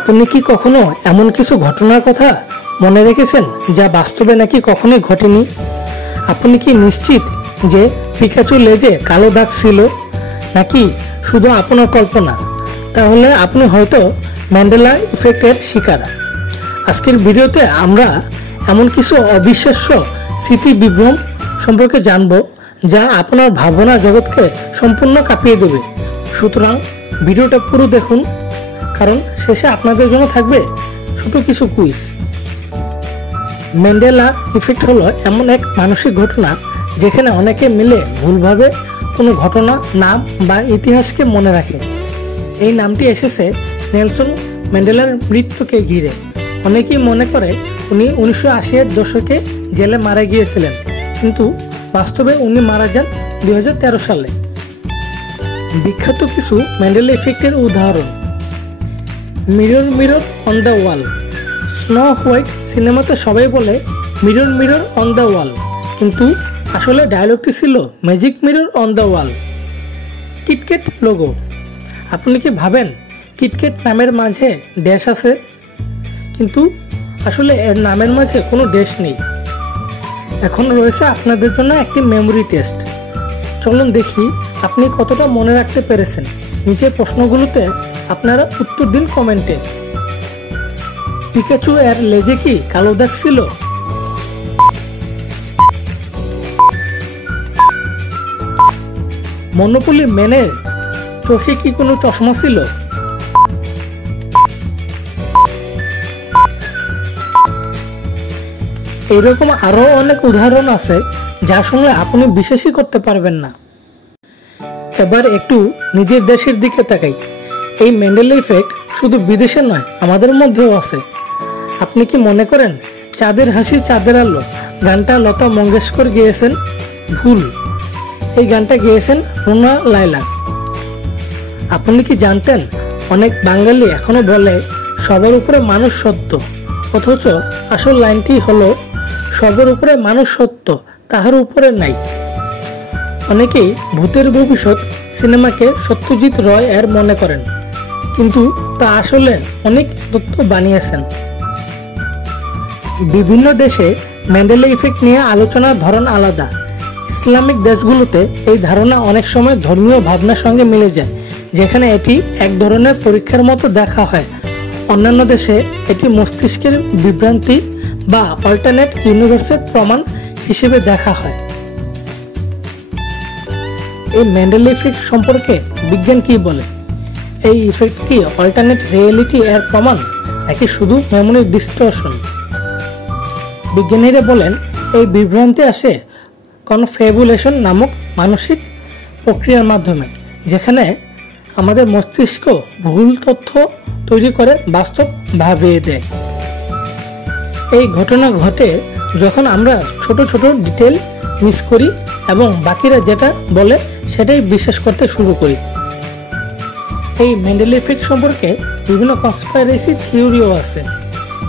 আপনি কি কখনো এমন কিছু ঘটনার কথা মনে রেখেছেন যা বাস্তবে নাকি কখনোই ঘটেনি? আপনি কি নিশ্চিত যে পিকাচু লেজে কালো দাগ ছিল, নাকি শুধু আপনার কল্পনা? তাহলে আপনি হয়তো ম্যান্ডেলা ইফেক্টের শিকার। আজকের ভিডিওতে আমরা এমন কিছু অবিশ্বাস্য স্মৃতি বিভ্রম সম্পর্কে জানব যা আপনার ভাবনা জগৎকে সম্পূর্ণ কাঁপিয়ে দেবে। সুতরাং ভিডিওটা পুরো দেখুন, কারণ শেষে আপনাদের জন্য থাকবে ছোট কিছু কুইজ। ম্যান্ডেলা ইফেক্ট হলো এমন এক মানসিক ঘটনা যেখানে অনেকে মিলে ভুলভাবে কোনো ঘটনা, নাম বা ইতিহাসকে মনে রাখে। এই নামটি এসেছে নেলসন ম্যান্ডেলার মৃত্যুকে ঘিরে। অনেকেই মনে করে উনি 1980-এর দশকে জেলে মারা গিয়েছিলেন, কিন্তু বাস্তবে উনি মারা যান 2013 সালে। বিখ্যাত কিছু ম্যান্ডেলা ইফেক্টের উদাহরণ: mirror mirror on the wall. Snow white সিনেমাতে সবাই বলে মিরর মিরর অন দ্য ওয়াল, কিন্তু আসলে ডায়লগটি ছিল magic mirror on the wall. KitKat logo. আপনি কি ভাবেন কিটক্যাট নামের মাঝে ড্যাশ আছে, কিন্তু আসলে এর নামের মাঝে কোনো ড্যাশ নেই। এখন রয়েছে আপনাদের জন্য একটি মেমোরি টেস্ট। চলুন দেখি আপনি কতটা মনে রাখতে পেরেছেন। নিচের প্রশ্নগুলোতে আপনারা উত্তর দিন কমেন্টে। পিকাচু এর লেজে কি কালো দাগ ছিল? মনোপলি ম্যানের চোখে কি কোনো চশমা ছিল? এইরকম আরো অনেক উদাহরণ আছে যা শুনলে আপনি বিশ্বাসই করতে পারবেন না। এবার একটু নিজের দেশের দিকে তাকাই। এই ম্যান্ডেলা ইফেক্ট শুধু বিদেশে নয়, আমাদের মধ্যেও আছে। আপনি কি মনে করেন চাঁদের হাসি চাঁদের আলো গানটা লতা মঙ্গেশকর গেয়েছেন? ভুল, এই গানটা গেয়েছেন রুনা লায়লা। আপনি কি জানতেন অনেক বাঙালি এখনো বলে সবার উপরে মানুষ সত্য, অথচ আসল লাইনটি হলো সবার উপরে মানুষ সত্য, তাহার উপরে নাই। অনেকেই ভূতের ভবিষ্যৎ সিনেমাকে সত্যজিৎ রয় এর মনে করেন, কিন্তু তা আসলে অনেক তথ্য বানিয়েছেন। বিভিন্ন দেশে ম্যান্ডেলা ইফেক্ট নিয়ে আলোচনার ধরন আলাদা। ইসলামিক দেশগুলোতে এই ধারণা অনেক সময় ধর্মীয় ভাবনার সঙ্গে মিলে যায়, যেখানে এটি এক ধরনের পরীক্ষার মতো দেখা হয়। অন্যান্য দেশে এটি মস্তিষ্কের বিভ্রান্তি বা অল্টারনেট ইউনিভার্সের প্রমাণ হিসেবে দেখা হয়। এই ম্যান্ডেলা ইফেক্ট সম্পর্কে বিজ্ঞান কি বলে? এই ইফেক্ট কি অল্টারনেট রিয়েলিটি এর প্রমাণ, নাকি শুধু মেমোরি ডিস্টরশন? বিজ্ঞানীরা বলেন এই বিভ্রান্তি আসে কনফেবুলেশন নামক মানসিক প্রক্রিয়ার মাধ্যমে, যেখানে আমাদের মস্তিষ্ক ভুল তথ্য তৈরি করে বাস্তব ভাবিয়ে দেয়। এই ঘটনা ঘটে যখন আমরা ছোট ছোট ডিটেল মিস করি এবং বাকিরা যেটা বলে সেটাই বিশ্বাস করতে শুরু করি। এই ম্যান্ডেলা ইফেক্ট সম্পর্কে বিভিন্ন কনস্পাইরেসি থিওরিও আছে।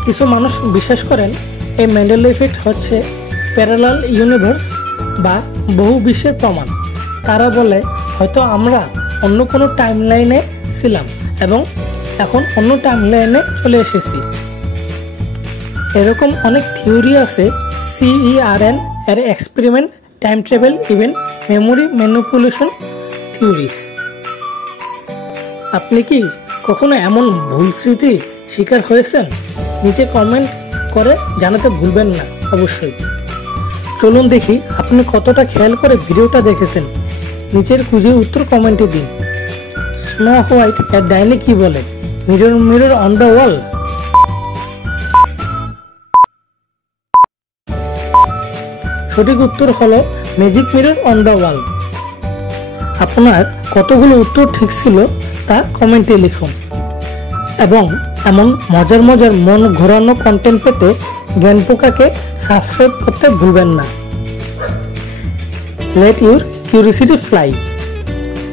কিছু মানুষ বিশ্বাস করেন এই ম্যান্ডেলা ইফেক্ট হচ্ছে প্যারালাল ইউনিভার্স বা বহু বিশ্বের প্রমাণ। তারা বলে হয়তো আমরা অন্য কোনো টাইমলাইনে ছিলাম এবং এখন অন্য টাইমলাইনে চলে এসেছি। এরকম অনেক থিওরি আছে। CERN এর experiment, time travel, even memory manipulation theories. আপনি কি কখনো এমন ভুল স্মৃতি শিকার হয়েছেন? নিচে কমেন্ট করে জানাতে ভুলবেন না অবশ্যই। চলুন দেখি আপনি কতটা খেয়াল করে ভিডিওটা দেখেছেন। নিচের কুইজের উত্তর কমেন্টে দিন। স্নো হোয়াইট এর ডাইনি কি বলে? মিরর মিরর অন দ্য ওয়াল। সঠিক উত্তর হলো ম্যাজিক মিরর অন দ্য ওয়াল। আপনার কতগুলো উত্তর ঠিক ছিল তা কমেন্টে লিখুন, এবং এমন মজার মজার মন ঘোরানো কন্টেন্ট পেতে জ্ঞান পোকাকে সাবস্ক্রাইব করতে ভুলবেন না। Let your curiosity fly.